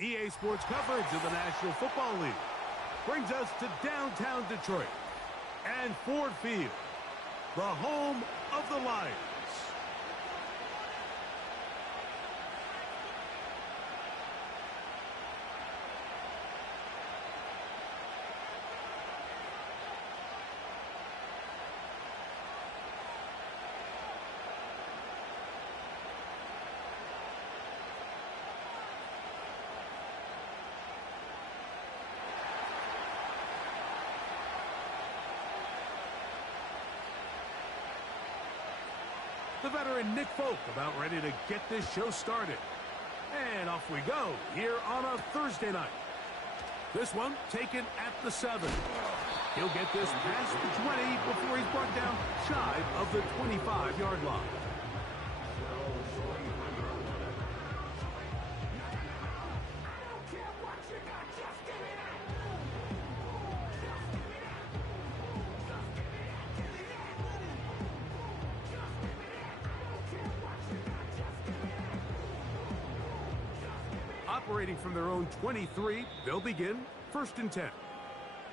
EA Sports coverage of the National Football League brings us to downtown Detroit and Ford Field, the home of the Lions. The veteran Nick Folk about ready to get this show started. And off we go here on a Thursday night. This one taken at the 7. He'll get this past the 20 before he's brought down shy of the 25-yard line. Operating from their own 23, they'll begin 1st and 10.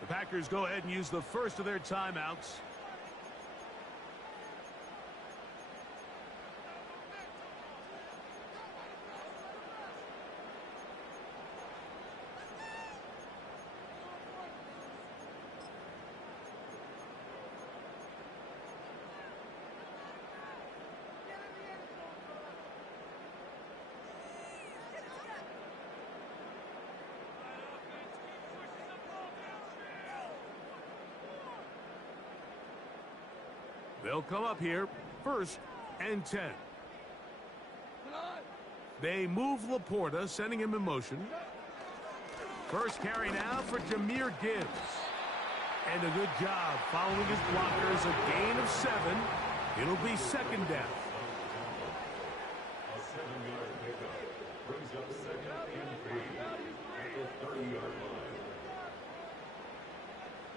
The Packers go ahead and use the first of their timeouts. They'll come up here, 1st and 10. They move Laporta, sending him in motion. First carry now for Jahmyr Gibbs. And a good job following his blockers, a gain of 7. It'll be 2nd down. A 7-yard pickup brings up 2nd and 3 at the 30-yard line.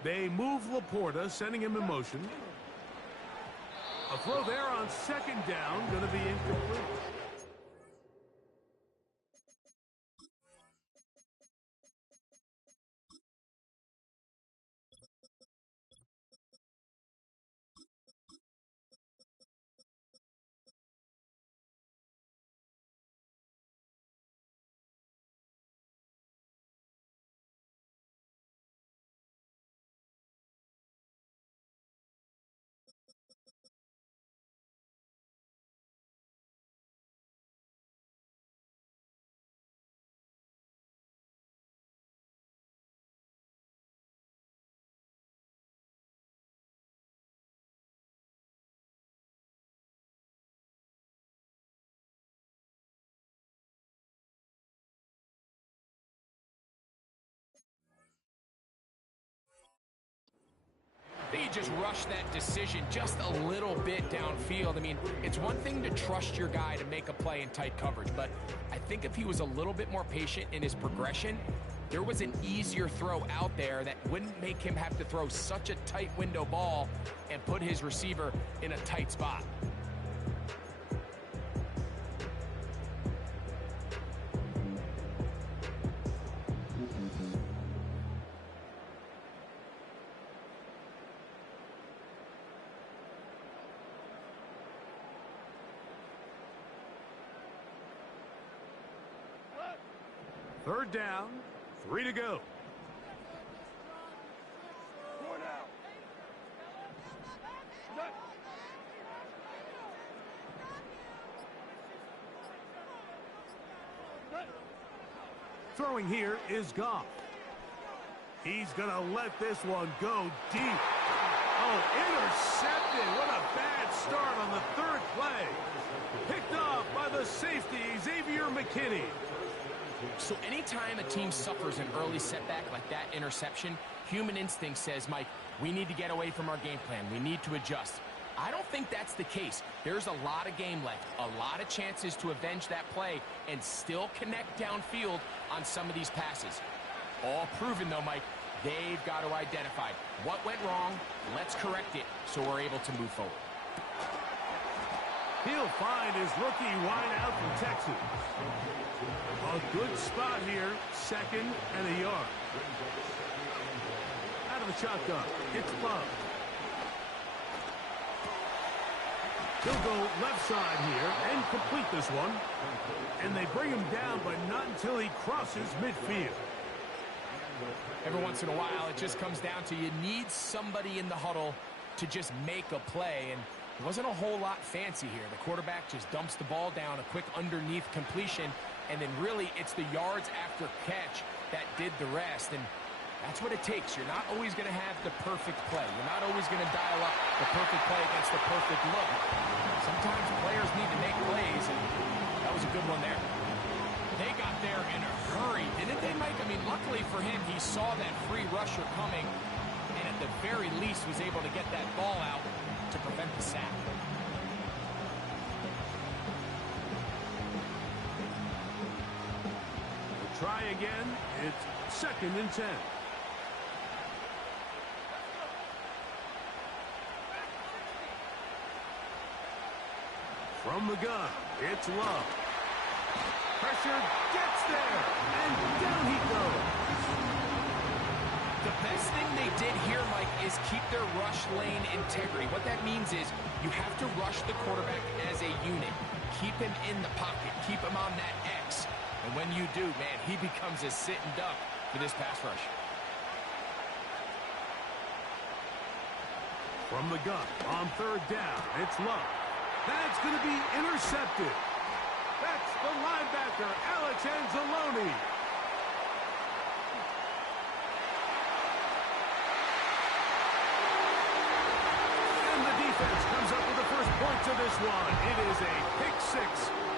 They move Laporta, sending him in motion. A throw there on 2nd down, going to be incomplete. They just rushed that decision just a little bit downfield. I mean, it's one thing to trust your guy to make a play in tight coverage, but I think if he was a little bit more patient in his progression, there was an easier throw out there that wouldn't make him have to throw such a tight window ball and put his receiver in a tight spot. Third down, 3 to go. Throwing here is Goff. He's going to let this one go deep. Oh, intercepted. What a bad start on the 3rd play. Picked off by the safety, Xavier McKinney. So anytime a team suffers an early setback like that interception, human instinct says, Mike, we need to get away from our game plan. We need to adjust. I don't think that's the case. There's a lot of game left, a lot of chances to avenge that play and still connect downfield on some of these passes. All proven, though, Mike, they've got to identify what went wrong, let's correct it so we're able to move forward. He'll find his rookie wide out from Texas. A good spot here, 2nd and a yard. Out of the shotgun, it's Love. He'll go left side here and complete this one. And they bring him down, but not until he crosses midfield. Every once in a while, it just comes down to you need somebody in the huddle to just make a play. And it wasn't a whole lot fancy here. The quarterback just dumps the ball down, a quick underneath completion, and then really it's the yards after catch that did the rest. And that's what it takes. You're not always going to have the perfect play. You're not always going to dial up the perfect play against the perfect look. Sometimes players need to make plays, and that was a good one there. They got there in a hurry, didn't they, Mike? I mean, luckily for him, he saw that free rusher coming, and at the very least was able to get that ball out to prevent the sack. Try again. It's 2nd and 10. From the gun, it's Love. Pressure gets there, and down he goes. The best thing they did here, Mike, is keep their rush lane integrity. What that means is you have to rush the quarterback as a unit. Keep him in the pocket. Keep him on that X. And when you do, man, he becomes a sitting duck for this pass rush. From the gun, on 3rd down, it's Love. That's going to be intercepted. That's the linebacker, Alex Anzalone. And the defense comes up with the first points of this one. It is a pick-6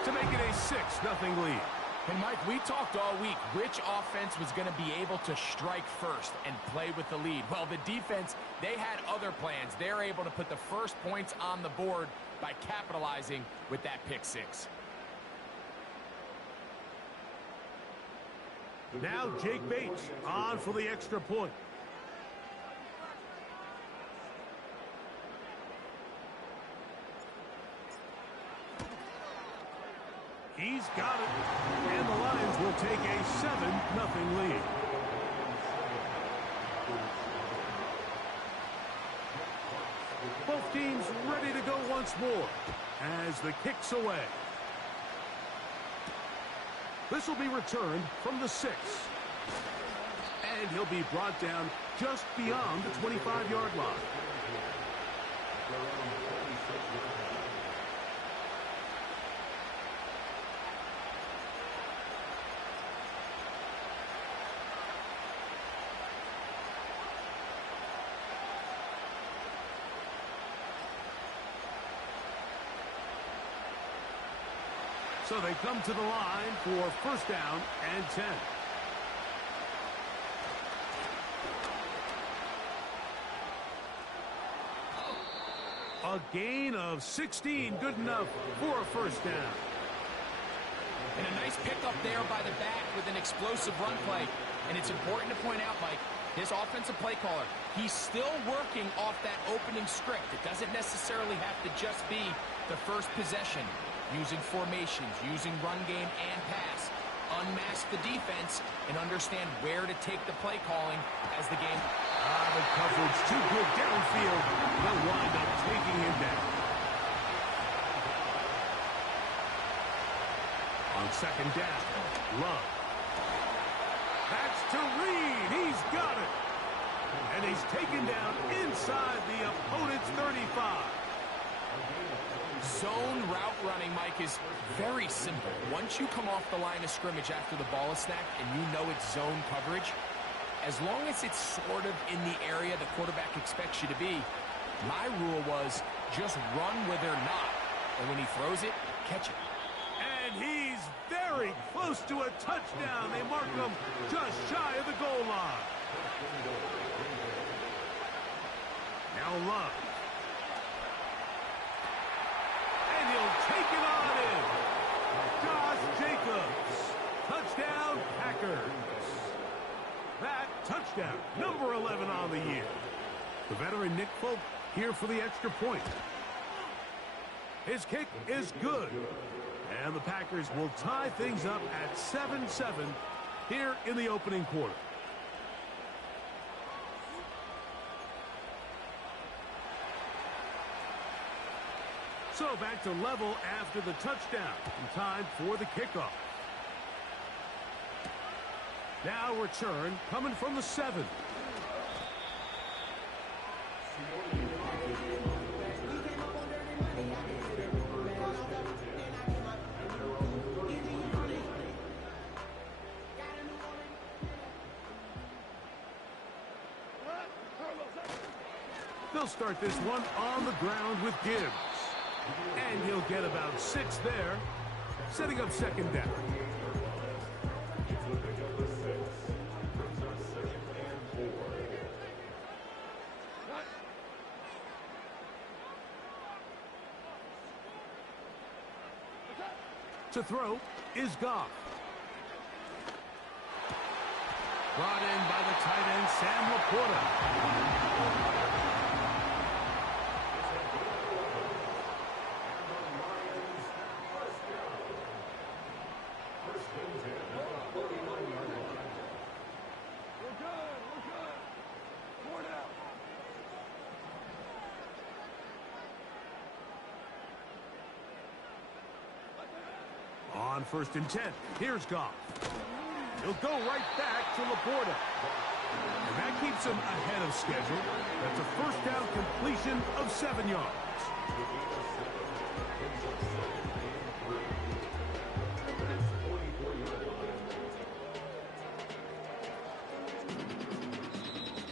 to make it a 6-0 lead. And, Mike, we talked all week which offense was going to be able to strike first and play with the lead. Well, the defense, they had other plans. They're able to put the first points on the board by capitalizing with that pick-6. Now Jake Bates on for the extra point. He's got it. And the Lions will take a 7-0 lead. Both teams ready to go once more as the kick's away. This will be returned from the 6. And he'll be brought down just beyond the 25-yard line. So they come to the line for 1st down and 10. A gain of 16, good enough for a 1st down. And a nice pickup there by the back with an explosive run play. And it's important to point out, Mike, this offensive play caller, he's still working off that opening script. It doesn't necessarily have to just be the first possession. Using formations, using run game and pass. Unmask the defense and understand where to take the play calling as the game. The coverage too good downfield. They'll wind up taking him down. On 2nd down, Love. That's to Reed. He's got it. And he's taken down inside the opponent's 35. Zone route running, Mike, is very simple. Once you come off the line of scrimmage after the ball is snapped and you know it's zone coverage, as long as it's sort of in the area the quarterback expects you to be, my rule was just run where they're not. And when he throws it, catch it. And he's very close to a touchdown. They mark him just shy of the goal line. Now Love. And he'll take it on in. Josh Jacobs. Touchdown, Packers. That touchdown, number 11 on the year. The veteran Nick Folk here for the extra point. His kick is good. And the Packers will tie things up at 7-7 here in the opening quarter. So back to level after the touchdown. In time for the kickoff. Now return coming from the 7. They'll start this one on the ground with Gibbs. And he'll get about 6 there, setting up second down. To throw is Goff. Brought in by the tight end, Sam Laporta. On 1st and 10, here's Goff. He'll go right back to Laporta. And that keeps him ahead of schedule. That's a first down completion of 7 yards.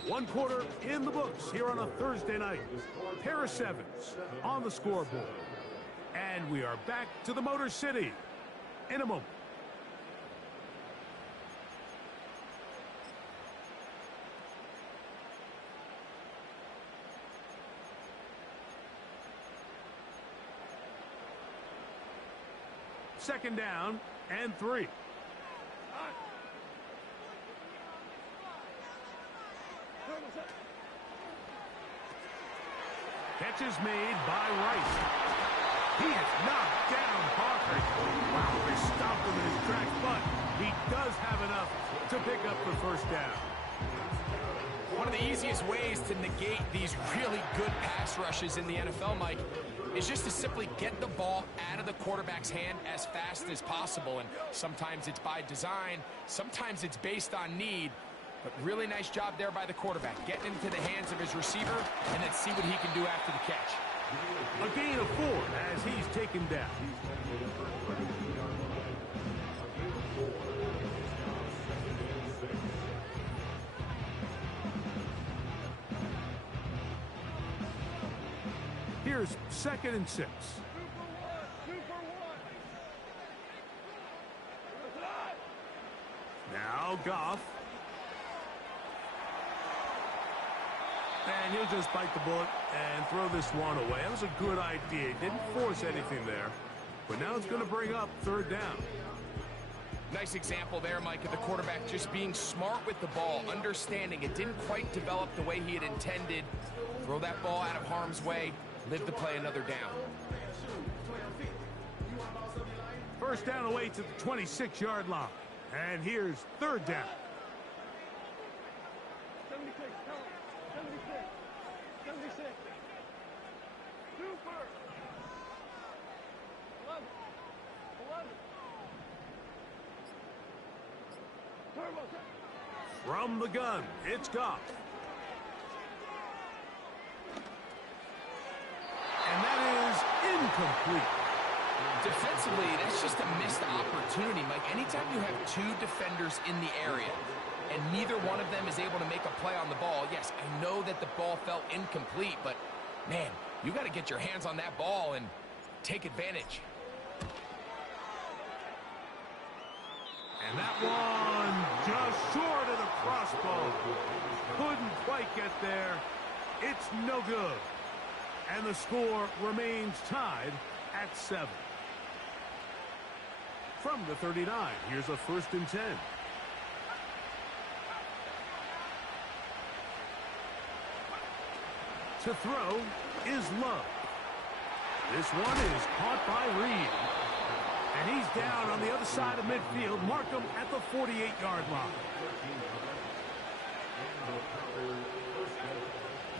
One quarter in the books here on a Thursday night. Pair of 7s on the scoreboard. And we are back to the Motor City in a moment. Second down and 3. Catch is made by Rice. He is knocked down Parker. Wow, they stopped him in his tracks, but he does have enough to pick up the first down. One of the easiest ways to negate these really good pass rushes in the NFL, Mike, is just to simply get the ball out of the quarterback's hand as fast as possible. And sometimes it's by design, sometimes it's based on need. But really nice job there by the quarterback, getting into the hands of his receiver, and then see what he can do after the catch. A gain of 4 as he's taken down. Here's 2nd and 6. Now Goff. And he'll just bite the bullet and throw this one away. That was a good idea. He didn't force anything there. But now it's going to bring up 3rd down. Nice example there, Mike, of the quarterback just being smart with the ball, understanding it didn't quite develop the way he had intended. Throw that ball out of harm's way, live to play another down. First down away to the 26-yard line. And here's 3rd down. 76. Super. 11. 11. Turbo. From the gun, it's Goff. And that is incomplete. Defensively, that's just a missed opportunity, Mike. Anytime you have 2 defenders in the area and neither one of them is able to make a play on the ball, yes, I know that the ball felt incomplete, but, man, you got to get your hands on that ball and take advantage. And that one just short of the crossbar. Couldn't quite get there. It's no good. And the score remains tied at 7. From the 39, here's a 1st and 10. To throw is Love. This one is caught by Reed. And he's down on the other side of midfield. Mark him at the 48-yard line.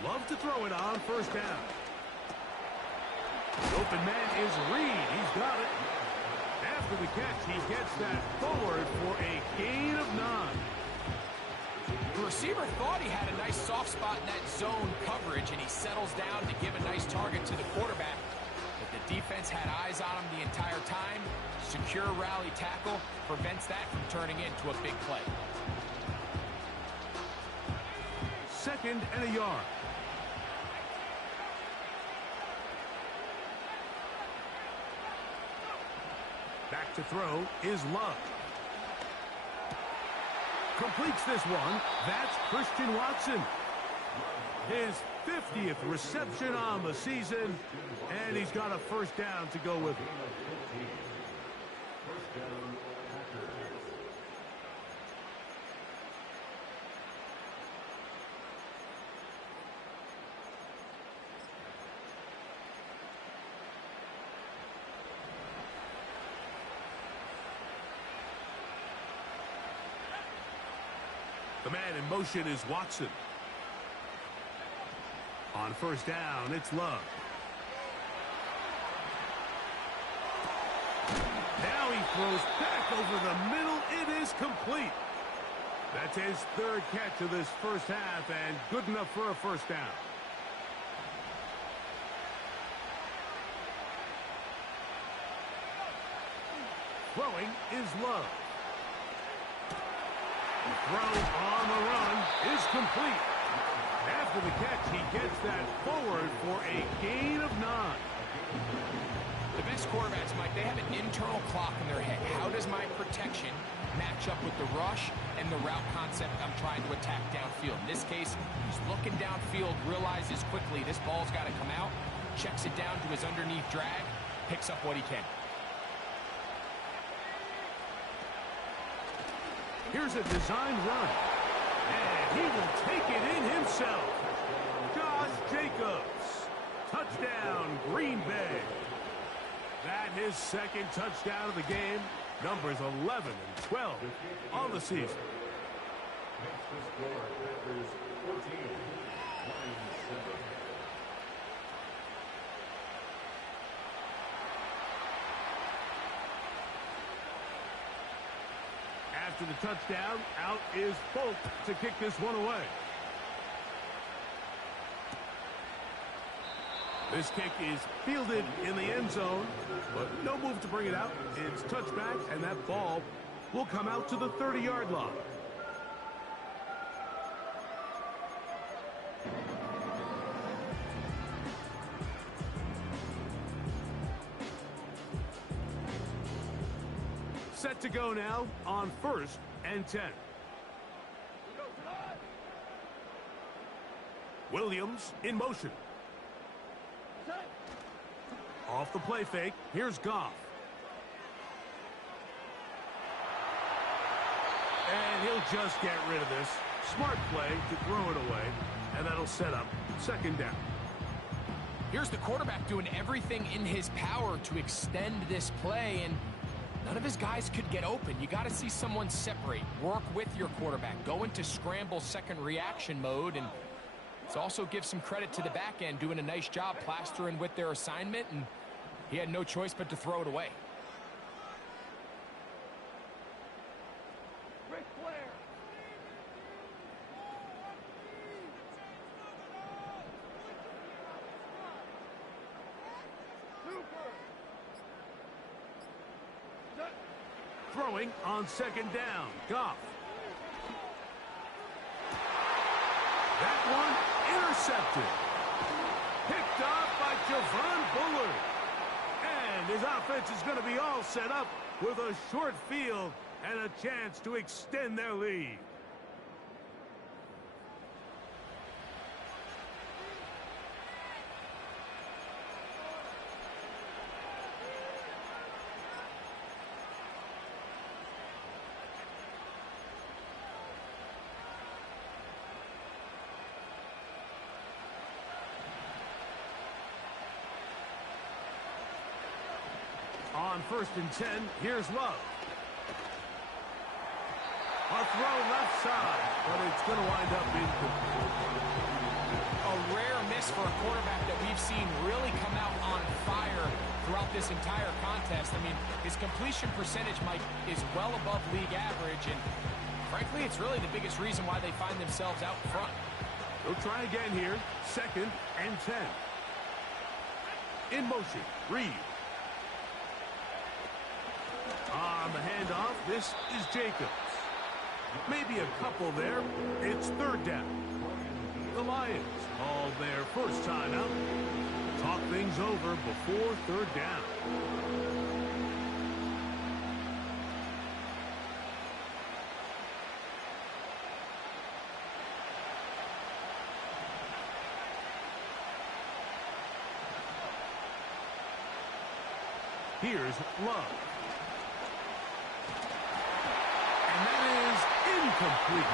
Love to throw it on first down. The open man is Reed. He's got it. After the catch, he gets that forward for a gain of 9. The receiver thought he had a nice soft spot in that zone coverage, and he settles down to give a nice target to the quarterback. But the defense had eyes on him the entire time. Secure rally tackle prevents that from turning into a big play. 2nd and a yard. Back to throw is Love. Completes this one. That's Christian Watson. His 50th reception on the season, and he's got a first down to go with it. The man in motion is Watson. On first down, it's Love. Now he throws back over the middle. It is complete. That's his 3rd catch of this first half, and good enough for a first down. Throwing is Love. The throw on the run is complete. After the catch, he gets that forward for a gain of 9. The best quarterbacks, Mike, they have an internal clock in their head. How does my protection match up with the rush and the route concept I'm trying to attack downfield? In this case, he's looking downfield, realizes quickly this ball's got to come out, checks it down to his underneath drag, picks up what he can. Here's a designed run. And he will take it in himself. Josh Jacobs. Touchdown, Green Bay. That his 2nd touchdown of the game. Numbers 11 and 12 on the season. Next to score, Packers 14, Lions 7. After the touchdown, out is Folk to kick this one away. This kick is fielded in the end zone, but no move to bring it out. It's touchback, and that ball will come out to the 30-yard line. Set to go now on 1st and 10. Williams in motion. Off the play fake, here's Goff. And he'll just get rid of this. Smart play to throw it away, and that'll set up 2nd down. Here's the quarterback doing everything in his power to extend this play, and none of his guys could get open. You got to see someone separate, work with your quarterback, go into scramble 2nd reaction mode, and let's also give some credit to the back end doing a nice job plastering with their assignment, and he had no choice but to throw it away. Ric Flair. Super. Throwing on 2nd down, Goff. That one intercepted. Picked off by Javon Bullard. And his offense is going to be all set up with a short field and a chance to extend their lead. On 1st and 10, here's Love. A throw left side, but it's going to wind up incomplete. A rare miss for a quarterback that we've seen really come out on fire throughout this entire contest. I mean, his completion percentage, Mike, is well above league average, and frankly, it's really the biggest reason why they find themselves out front. They'll try again here. 2nd and 10. In motion, Reed. On the handoff, this is Jacobs. Maybe a couple there. It's 3rd down. The Lions call their first timeout. Talk things over before 3rd down. Here's Love. And that is incomplete.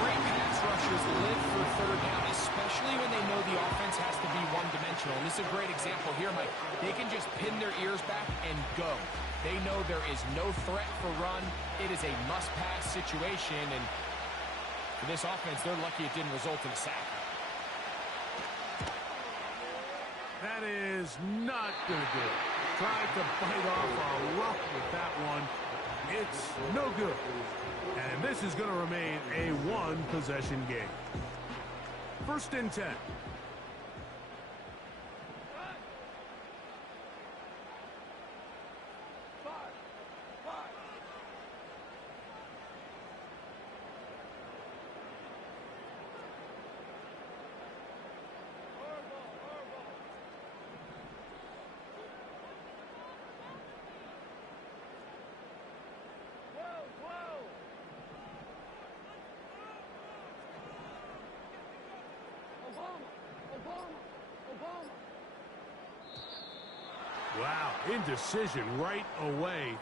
Great pass rushers live for 3rd down, especially when they know the offense has to be one-dimensional. And this is a great example here, Mike. They can just pin their ears back and go. They know there is no threat for run. It is a must-pass situation, and for this offense, they're lucky it didn't result in a sack. That is not going to do it. Tried to bite off a rock with that one. It's no good. And this is going to remain a one-possession game. 1st and 10. Wow, indecision right away.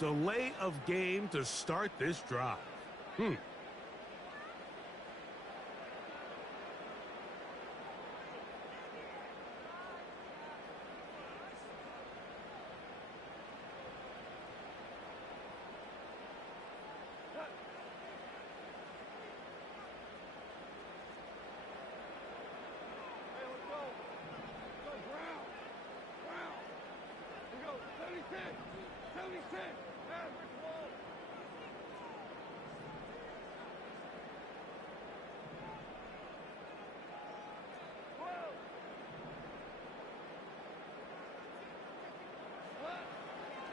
Delay of game to start this drive.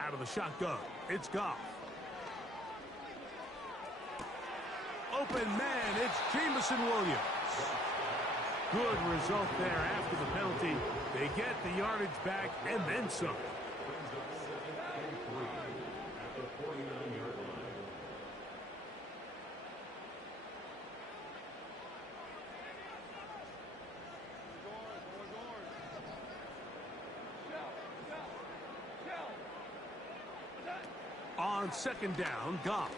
Out of the shotgun, it's Goff. Open man, it's Jameson Williams. Good result there after the penalty. They get the yardage back and then some. Brings up 2nd and 3 at the 49-yard line. On 2nd down, Goff.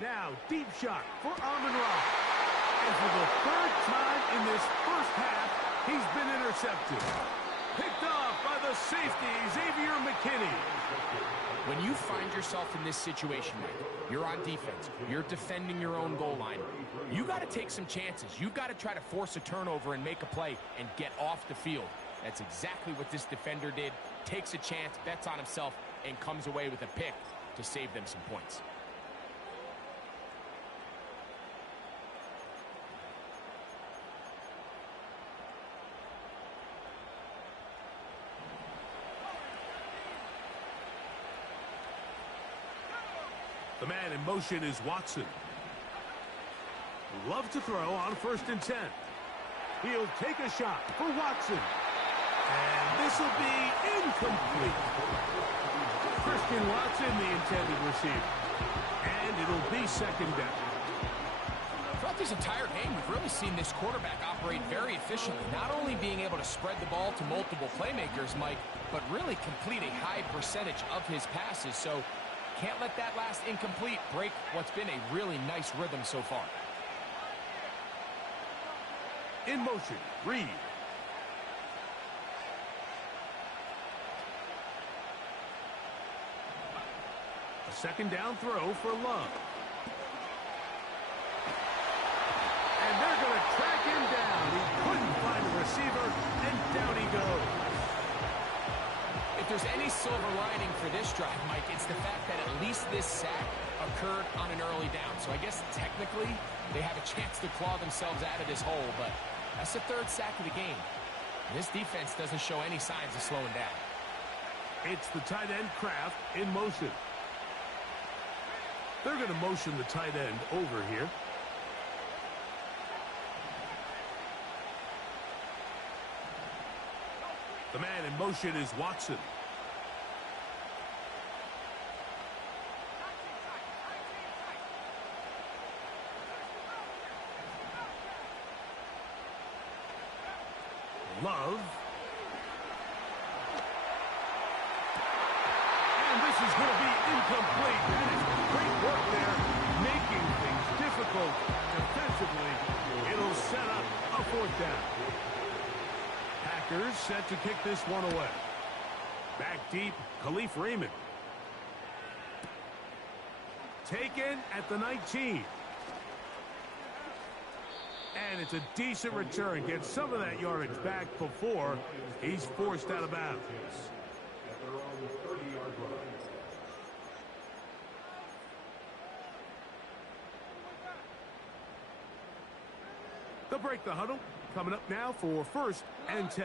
Now, deep shot for Amon-Ra. And for the 3rd time in this first half, he's been intercepted. Picked off by the safety, Xavier McKinney. When you find yourself in this situation, Mike, you're on defense, you're defending your own goal line, you got to take some chances. You've got to try to force a turnover and make a play and get off the field. That's exactly what this defender did. Takes a chance, bets on himself, and comes away with a pick to save them some points. The man in motion is Watson. Love to throw on 1st and 10. He'll take a shot for Watson. And this will be incomplete. Christian Watson, the intended receiver. And it'll be 2nd down. Throughout this entire game, we've really seen this quarterback operate very efficiently. Not only being able to spread the ball to multiple playmakers, Mike, but really complete a high percentage of his passes. So can't let that last incomplete break what's been a really nice rhythm so far. In motion, Reed. Second down throw for Love. And they're going to track him down. He couldn't find a receiver, and down he goes. If there's any silver lining for this drive, Mike, it's the fact that at least this sack occurred on an early down. So I guess technically they have a chance to claw themselves out of this hole, but that's the third sack of the game. And this defense doesn't show any signs of slowing down. It's the tight end Kraft in motion. They're going to motion the tight end over here. The man in motion is Watson. Love. And this is going to be incomplete. That is great work there, making things difficult defensively. It'll set up a fourth down. Packers set to kick this one away. Back deep, Khalif Raymond. Taken at the 19. And it's a decent return. Gets some of that yardage back before he's forced out of bounds. They'll break the huddle. Coming up now for 1st and 10.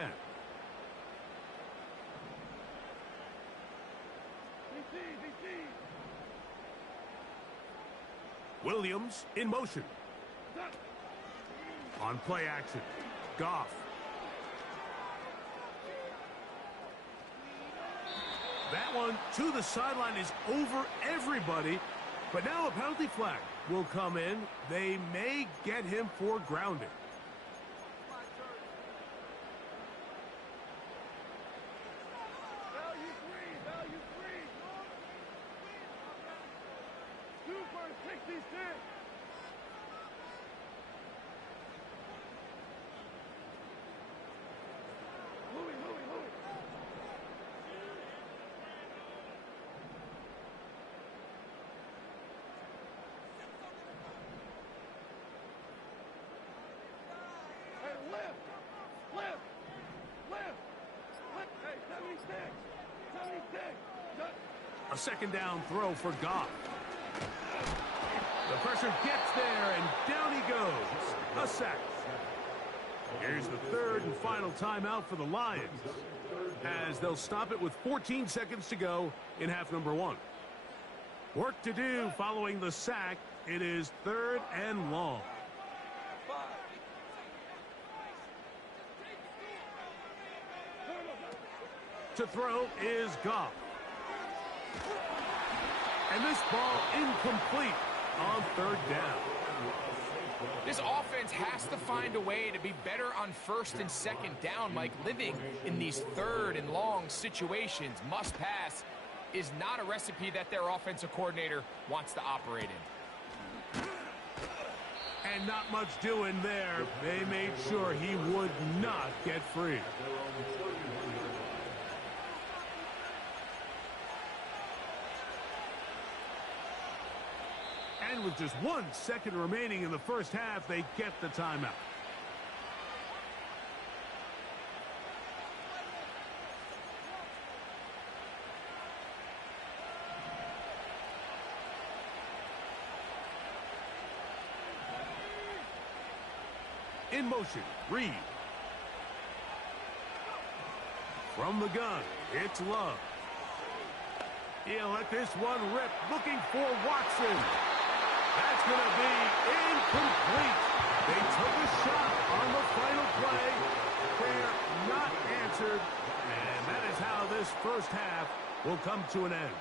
Williams in motion. On play action, Goff. That one to the sideline is over everybody. But now a penalty flag will come in. They may get him for grounding. A second down throw for Goff. The pressure gets there, and down he goes. A sack. Here's the third and final timeout for the Lions, as they'll stop it with 14 seconds to go in half number 1. Work to do following the sack. It is 3rd and long. To throw is Goff. And this ball incomplete on 3rd down. This offense has to find a way to be better on 1st and 2nd down, Mike. Living in these 3rd and long situations, must pass, is not a recipe that their offensive coordinator wants to operate in. And not much doing there. They made sure he would not get free. And with just 1 second remaining in the first half, they get the timeout. In motion, Reed. From the gun, it's Love. He'll let this one rip, looking for Watson. That's going to be incomplete. They took a shot on the final play. Prayer not answered. And that is how this first half will come to an end.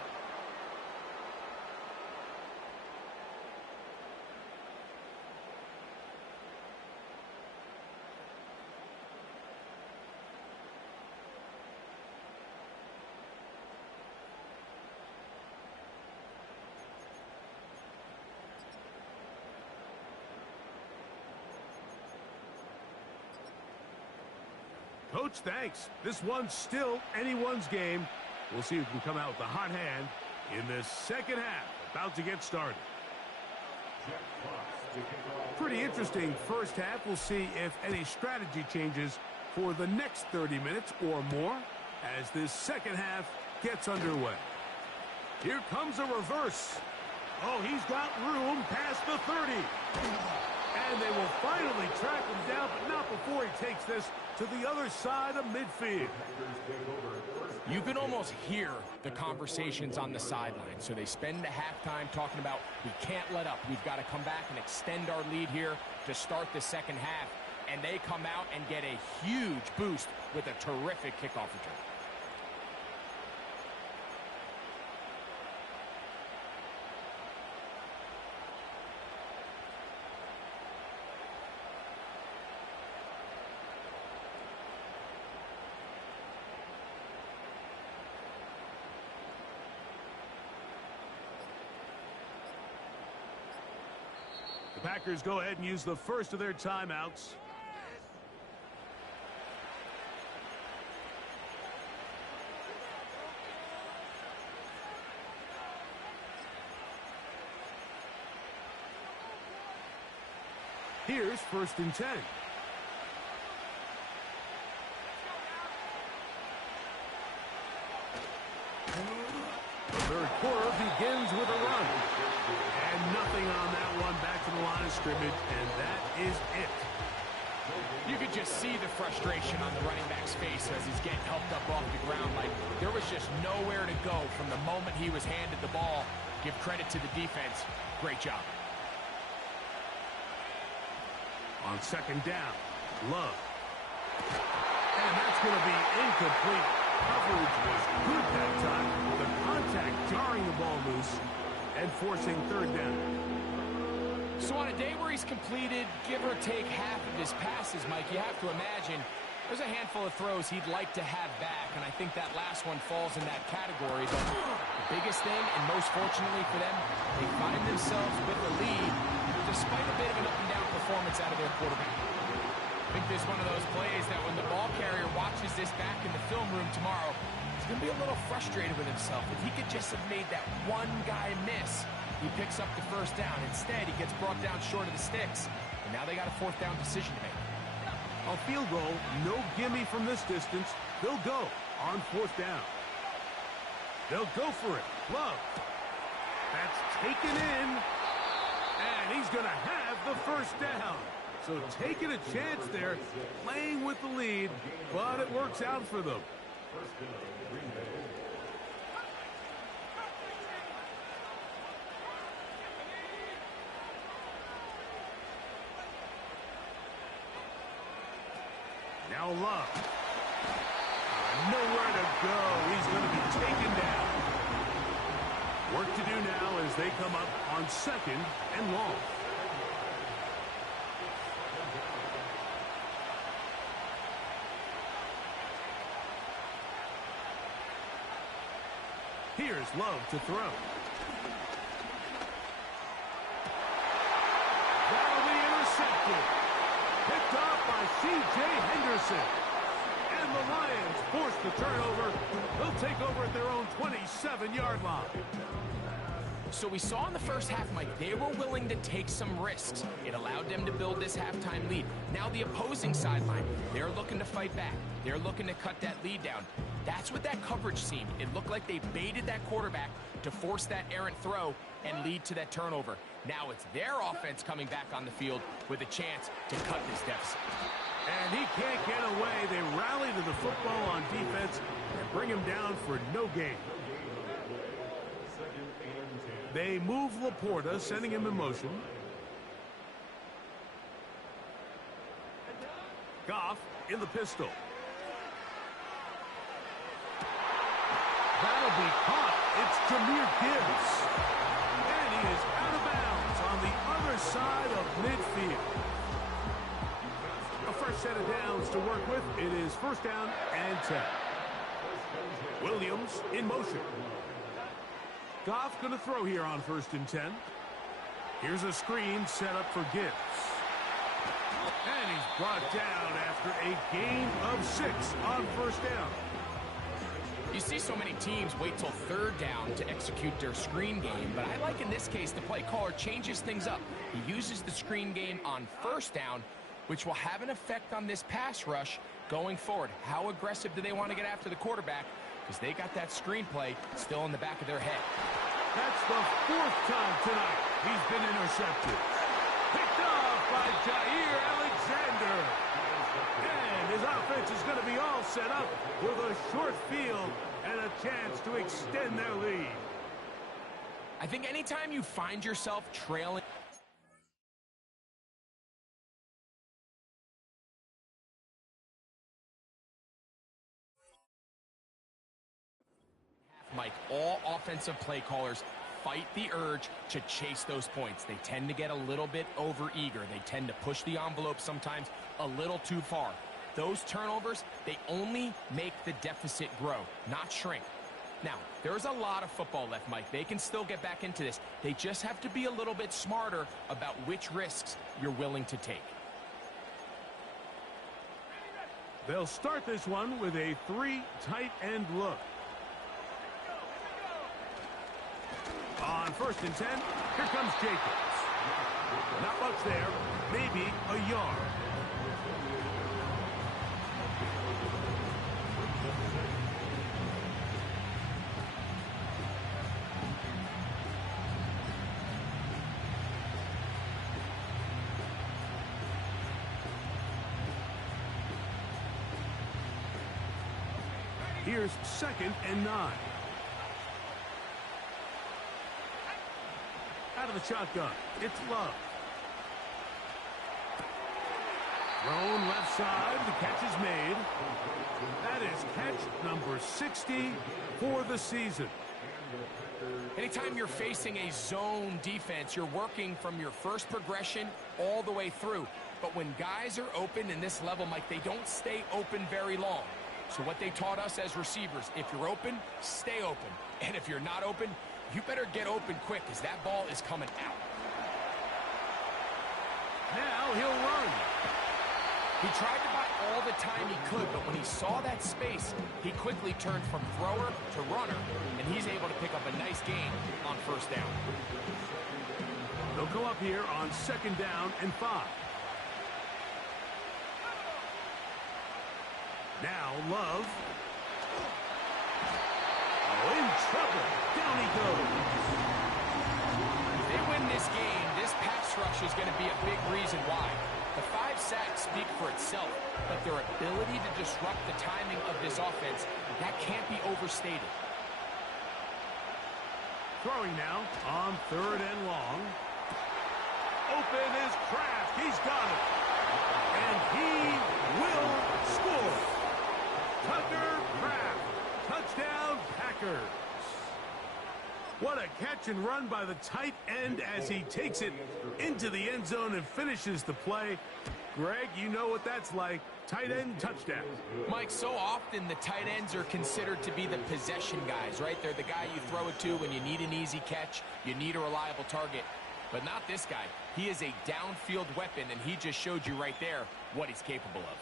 Coach, thanks. This one's still anyone's game. We'll see who can come out with the hot hand in the second half, about to get started. Jack Fox to kick off. Pretty interesting first half. We'll see if any strategy changes for the next 30 minutes or more as this second half gets underway. Here comes a reverse. Oh, he's got room past the 30. And they will finally track him down, but not before he takes this to the other side of midfield. You can almost hear the conversations on the sideline. So they spend the halftime talking about, we can't let up. We've got to come back and extend our lead here to start the second half. And they come out and get a huge boost with a terrific kickoff return. The Packers go ahead and use the first of their timeouts. Here's 1st and 10. The third quarter begins with a run. And nothing on that one, back to the line of scrimmage, and that is it. You could just see the frustration on the running back's face as he's getting helped up off the ground. Like, there was just nowhere to go from the moment he was handed the ball. Give credit to the defense. Great job. On 2nd down, Love. And that's going to be incomplete. Coverage was good that time. The contact jarring the ball loose and forcing 3rd down. So on a day where he's completed, give or take half of his passes, Mike, you have to imagine there's a handful of throws he'd like to have back, and I think that last one falls in that category. But the biggest thing, and most fortunately for them, they find themselves with a lead despite a bit of an up-and-down performance out of their quarterback. I think there's one of those plays that when the ball carrier watches this back in the film room tomorrow, he's going to be a little frustrated with himself. If he could just have made that one guy miss, he picks up the 1st down. Instead, he gets brought down short of the sticks. And now they got a 4th down decision to make. A field goal, no gimme from this distance. They'll go on 4th down. They'll go for it. Love. That's taken in. And he's going to have the 1st down. So taking a chance there, playing with the lead, but it works out for them. Now Love. Nowhere to go. He's going to be taken down. Work to do now as they come up on 2nd and long. Here's Love to throw. That'll be intercepted. Picked off by C.J. Henderson. And the Lions force the turnover. They'll take over at their own 27-yard line. So we saw in the first half, Mike, they were willing to take some risks. It allowed them to build this halftime lead. Now the opposing sideline, they're looking to fight back. They're looking to cut that lead down. That's what that coverage seemed. It looked like they baited that quarterback to force that errant throw and lead to that turnover. Now it's their offense coming back on the field with a chance to cut this deficit. And he can't get away. They rally to the football on defense and bring him down for no gain. They move Laporta, sending him in motion. Goff in the pistol. That'll be caught. It's Jahmyr Gibbs. And he is out of bounds on the other side of midfield. A fresh set of downs to work with. It is 1st down and 10. Williams in motion. Goff going to throw here on 1st and 10. Here's a screen set up for Gibbs. And he's brought down after a gain of 6 on 1st down. You see so many teams wait till third down to execute their screen game, but I like in this case the play caller changes things up. He uses the screen game on first down, which will have an effect on this pass rush going forward. How aggressive do they want to get after the quarterback? Because they got that screenplay still in the back of their head. That's the fourth time tonight he's been intercepted. Picked off by Jair Alexander. And his offense is going to be all set up with a short field and a chance to extend their lead. I think anytime you find yourself trailing, Mike, all offensive play callers fight the urge to chase those points. They tend to get a little bit overeager. They tend to push the envelope sometimes a little too far. Those turnovers, they only make the deficit grow, not shrink. Now, there's a lot of football left, Mike. They can still get back into this. They just have to be a little bit smarter about which risks you're willing to take. They'll start this one with a 3 tight end look. On 1st and 10, here comes Jacobs. Not much there, maybe a yard. Here's 2nd and 9. Out of the shotgun, it's Love. Thrown left side, the catch is made. That is catch number 60 for the season. Anytime you're facing a zone defense, you're working from your first progression all the way through. But when guys are open in this level, Mike, they don't stay open very long. So what they taught us as receivers, if you're open, stay open. And if you're not open, you better get open quick because that ball is coming out. Now he'll run. He tried to buy all the time he could, but when he saw that space, he quickly turned from thrower to runner, and he's able to pick up a nice gain on 1st down. They'll go up here on 2nd down and 5. Now Love. Oh, in trouble. Down he goes. If they win this game, this pass rush is going to be a big reason why. The 5 sacks speak for itself, but their ability to disrupt the timing of this offense, that can't be overstated. Throwing now on 3rd and long. Open is Kraft. He's got it. And he will score. Tucker Kraft. Touchdown, Packers. What a catch and run by the tight end as he takes it into the end zone and finishes the play. Greg, you know what that's like. Tight end touchdown. Mike, so often the tight ends are considered to be the possession guys, right? They're the guy you throw it to when you need an easy catch, you need a reliable target. But not this guy. He is a downfield weapon, and he just showed you right there what he's capable of.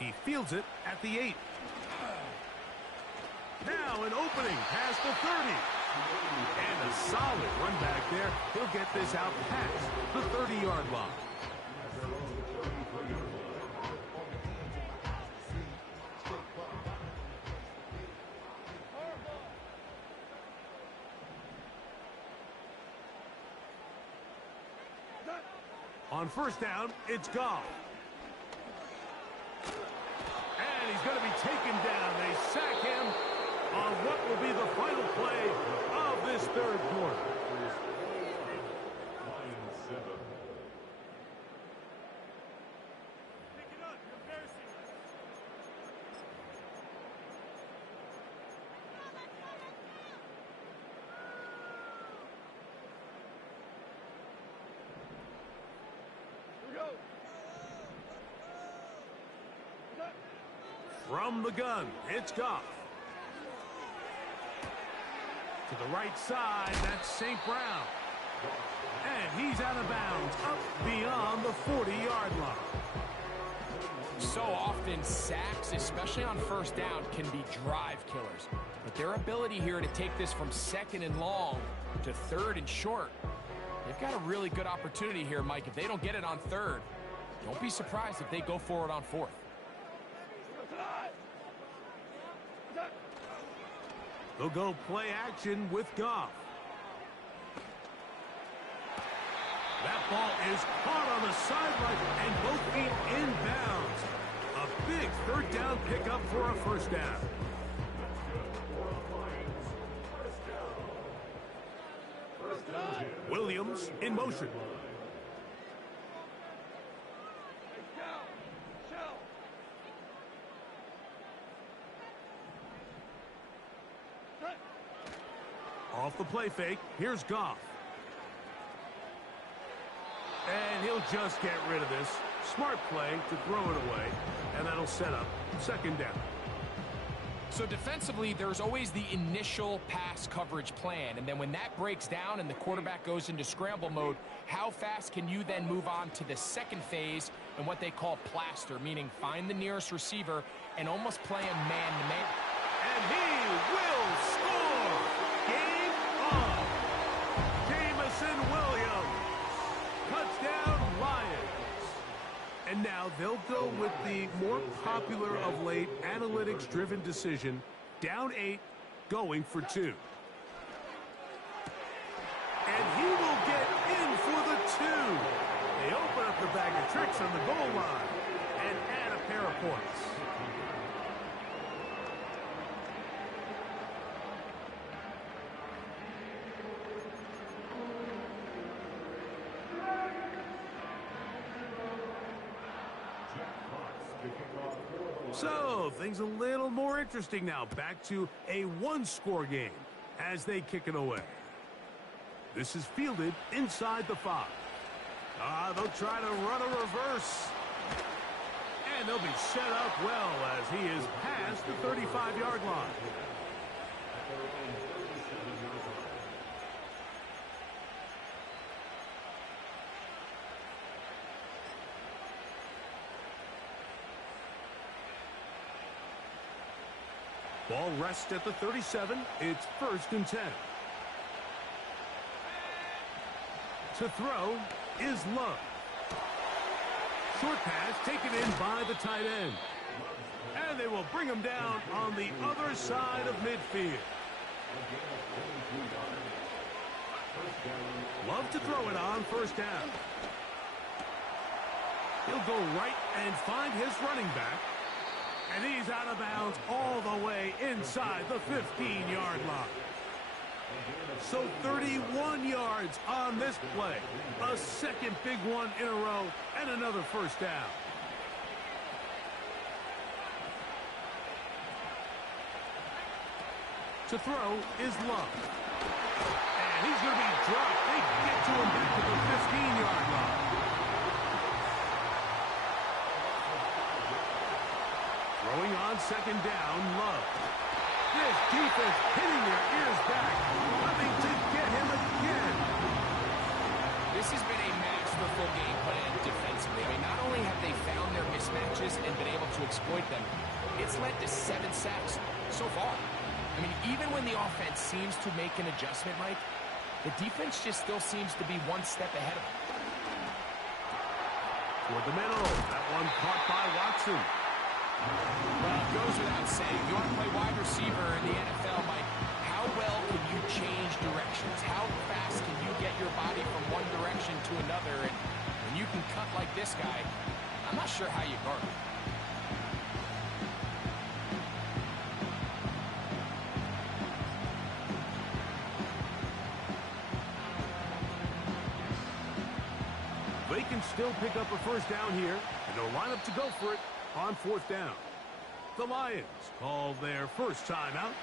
He fields it at the 8. Now an opening past the 30. And a solid run back there. He'll get this out past the 30-yard line. On 1st down, it's Goff. And he's going to be taken down. They sack him on what will be the final play of this 3rd quarter. From the gun, it's Goff. To the right side, that's St. Brown. And he's out of bounds, up beyond the 40-yard line. So often and sacks, especially on first down, can be drive killers. But their ability here to take this from second and long to third and short, they've got a really good opportunity here, Mike. If they don't get it on third, don't be surprised if they go for it on fourth. They'll go play action with Goff. That ball is caught on the sideline and both feet inbounds. A big third down pickup for a first down. Williams in motion. Off the play fake, here's Goff. And he'll just get rid of this. Smart play to throw it away, and that'll set up second down. So defensively, there's always the initial pass coverage plan, and then when that breaks down and the quarterback goes into scramble mode, how fast can you then move on to the second phase and what they call plaster, meaning find the nearest receiver and almost play him man-to-man. And he will score! Game on! Jameson Williams! Touchdown, Lions! And now they'll go with the more popular of late analytics-driven decision, down 8, going for 2. And he will get in for the 2. They open up the bag of tricks on the goal line and add a pair of points. So, things a little more interesting now. Back to a one-score game as they kick it away. This is fielded inside the 5. They'll try to run a reverse. And they'll be set up well as he is past the 35-yard line. Ball rests at the 37. It's 1st and 10. To throw is Love. Short pass taken in by the tight end. And they will bring him down on the other side of midfield. Love to throw it on first down. He'll go right and find his running back. And he's out of bounds all the way inside the 15-yard line. So 31 yards on this play. A second big one in a row and another first down. To throw is Love. And he's going to be dropped. They get to him back to the 15-yard line. Throwing on second down, Love. This defense hitting their ears back, coming to get him again. This has been a masterful game plan defensively. I mean, not only have they found their mismatches and been able to exploit them, it's led to 7 sacks so far. I mean, even when the offense seems to make an adjustment, Mike, the defense just still seems to be one step ahead of them. Toward the middle, that one caught by Watson. Well, it goes without saying, you want to play wide receiver in the NFL, Mike, how well can you change directions? How fast can you get your body from one direction to another? And when you can cut like this guy, I'm not sure how you guard him. They can still pick up a first down here, and they'll line up to go for it on 4th down. The Lions call their first timeout.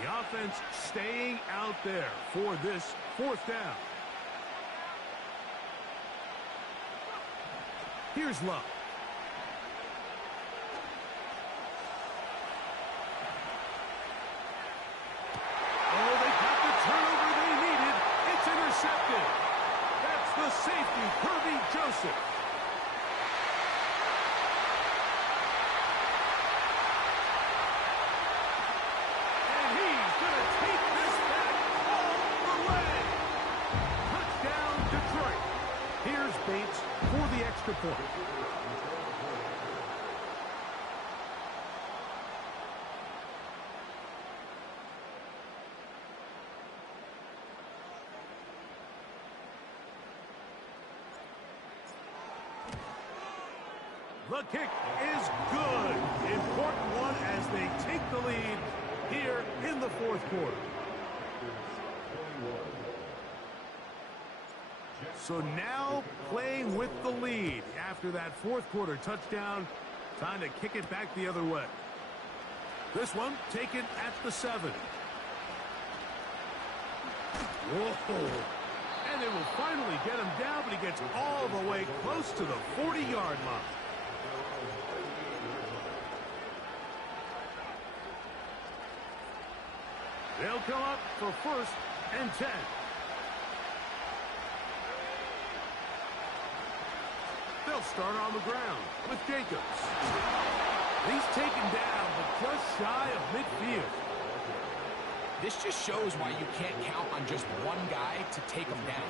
The offense staying out there for this 4th down. Here's Love. Oh, they got the turnover they needed. It's intercepted. That's the safety, Kirby Joseph. And he's going to take this back all the way. Touchdown, Detroit. Here's Bates for the extra point. The kick is good. Important one as they take the lead here in the fourth quarter. So now playing with the lead after that fourth quarter touchdown. Time to kick it back the other way. This one taken at the 7. Whoa. And they will finally get him down, but he gets all the way close to the 40-yard line. They'll come up for 1st and 10. They'll start on the ground with Jacobs. He's taken down, but just shy of midfield. This just shows why you can't count on just one guy to take him down.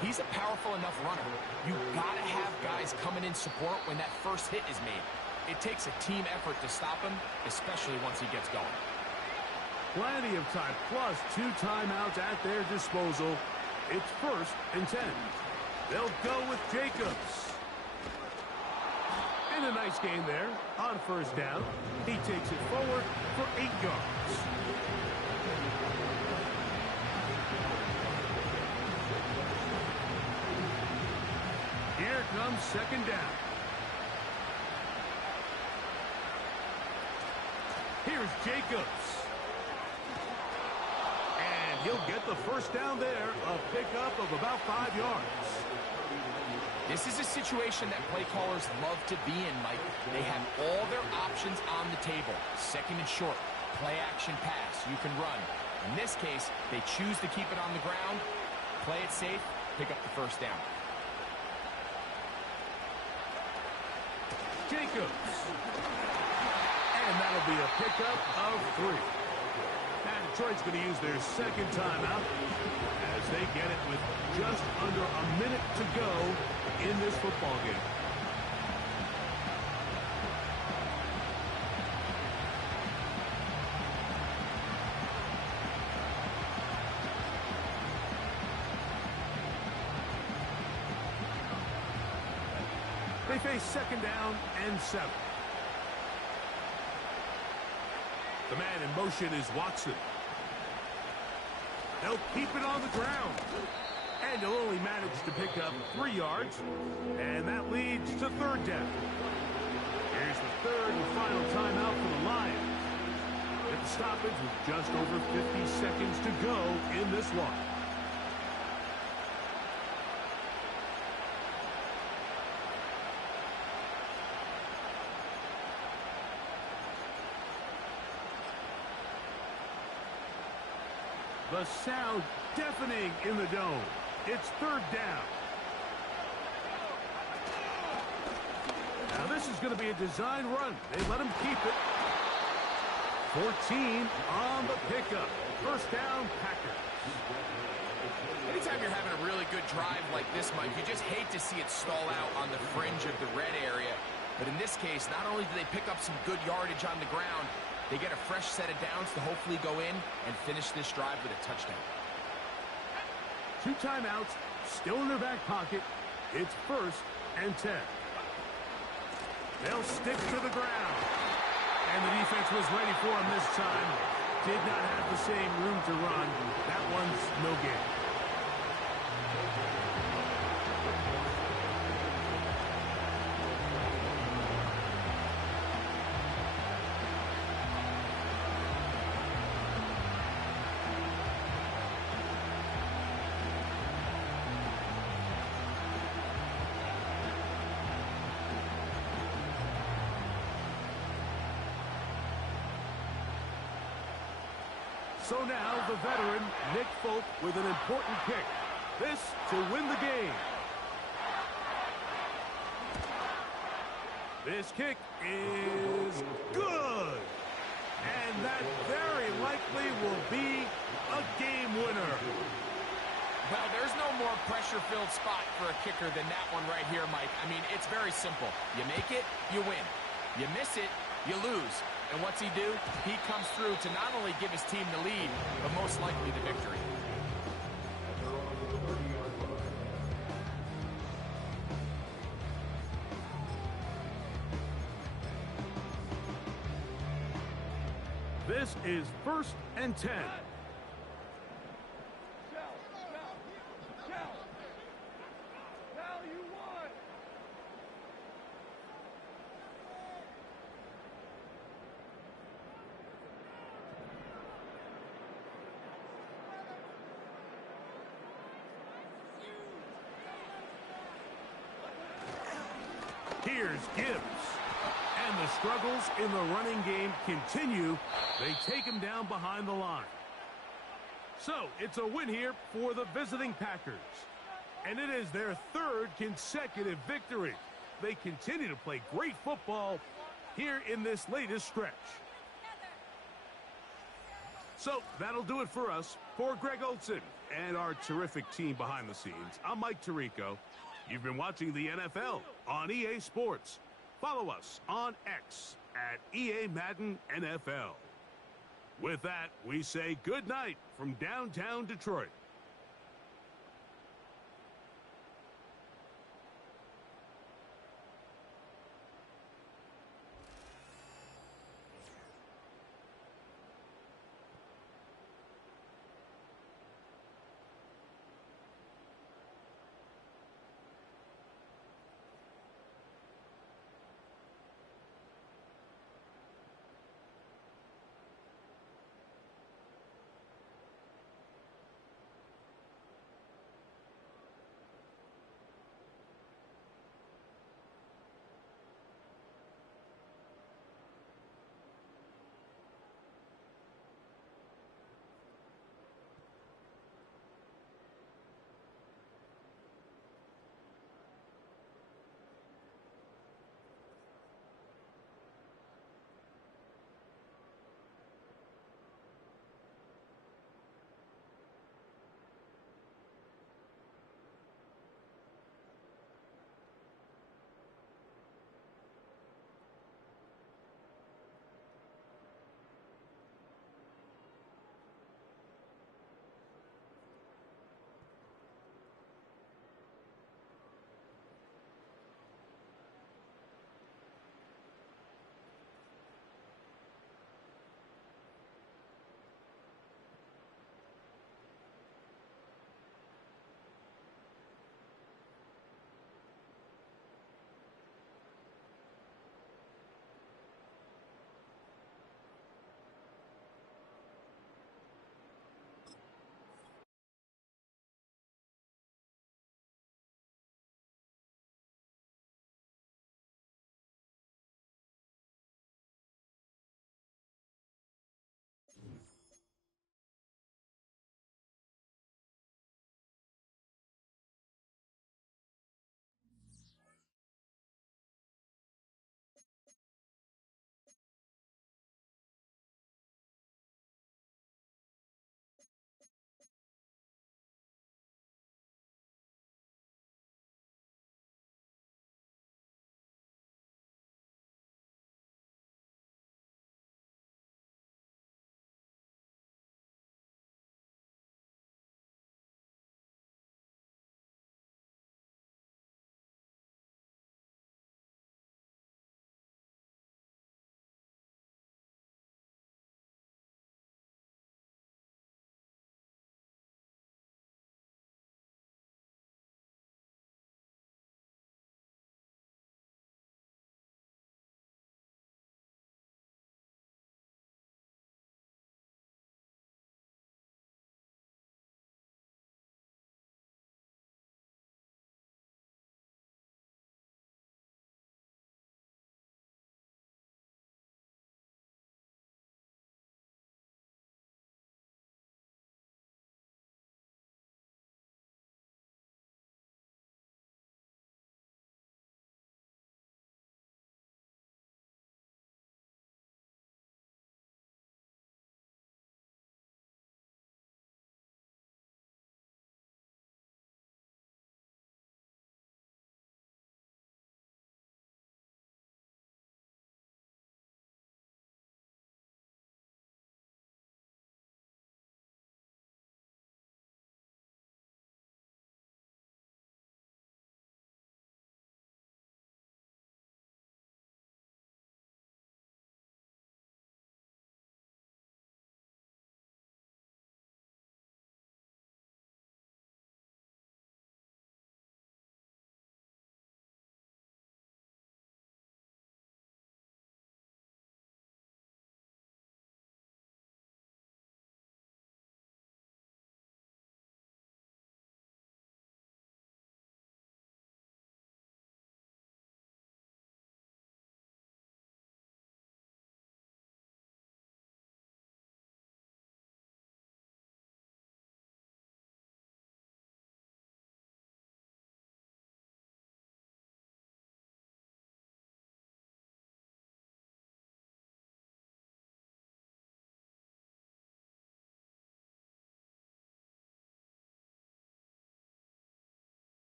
He's a powerful enough runner. You've got to have guys coming in support when that first hit is made. It takes a team effort to stop him, especially once he gets going. Plenty of time, plus 2 timeouts at their disposal. It's 1st and 10. They'll go with Jacobs. And a nice gain there on 1st down. He takes it forward for 8 yards. Here comes 2nd down. Here's Jacobs. And he'll get the 1st down there, a pickup of about 5 yards. This is a situation that play callers love to be in, Mike. They have all their options on the table. 2nd and short, play action pass, you can run. In this case, they choose to keep it on the ground, play it safe, pick up the 1st down. Jacobs. And that'll be a pickup of 3. And Detroit's going to use their 2nd timeout as they get it with just under a minute to go in this football game. They face 2nd down and 7. The man in motion is Watson. They'll keep it on the ground. And he'll only manage to pick up 3 yards. And that leads to 3rd down. Here's the 3rd and final timeout for the Lions. At the stoppage with just over 50 seconds to go in this one. The sound deafening in the dome. It's 3rd down. Now this is going to be a design run. They let him keep it. 14 on the pickup. 1st down, Packers. Anytime you're having a really good drive like this, Mike, you just hate to see it stall out on the fringe of the red area. But in this case, not only do they pick up some good yardage on the ground, they get a fresh set of downs to hopefully go in and finish this drive with a touchdown. 2 timeouts, still in their back pocket. It's 1st and 10. They'll stick to the ground. And the defense was ready for him this time. Did not have the same room to run. That one's no gain. So now the veteran, Nick Folk, with an important kick. This to win the game. This kick is good. And that very likely will be a game winner. Well, there's no more pressure-filled spot for a kicker than that one right here, Mike. I mean, it's very simple. You make it, you win. You miss it, you lose. And what's he do? He comes through to not only give his team the lead, but most likely the victory. This is 1st and 10. Now you won. Here's Gibbs. And the struggles in the running game continue. They take him down behind the line. So, it's a win here for the visiting Packers. And it is their 3rd consecutive victory. They continue to play great football here in this latest stretch. So, that'll do it for us. For Greg Olson and our terrific team behind the scenes, I'm Mike Tirico. You've been watching the NFL on EA Sports. Follow us on X at EA Madden NFL. With that, we say good night from downtown Detroit.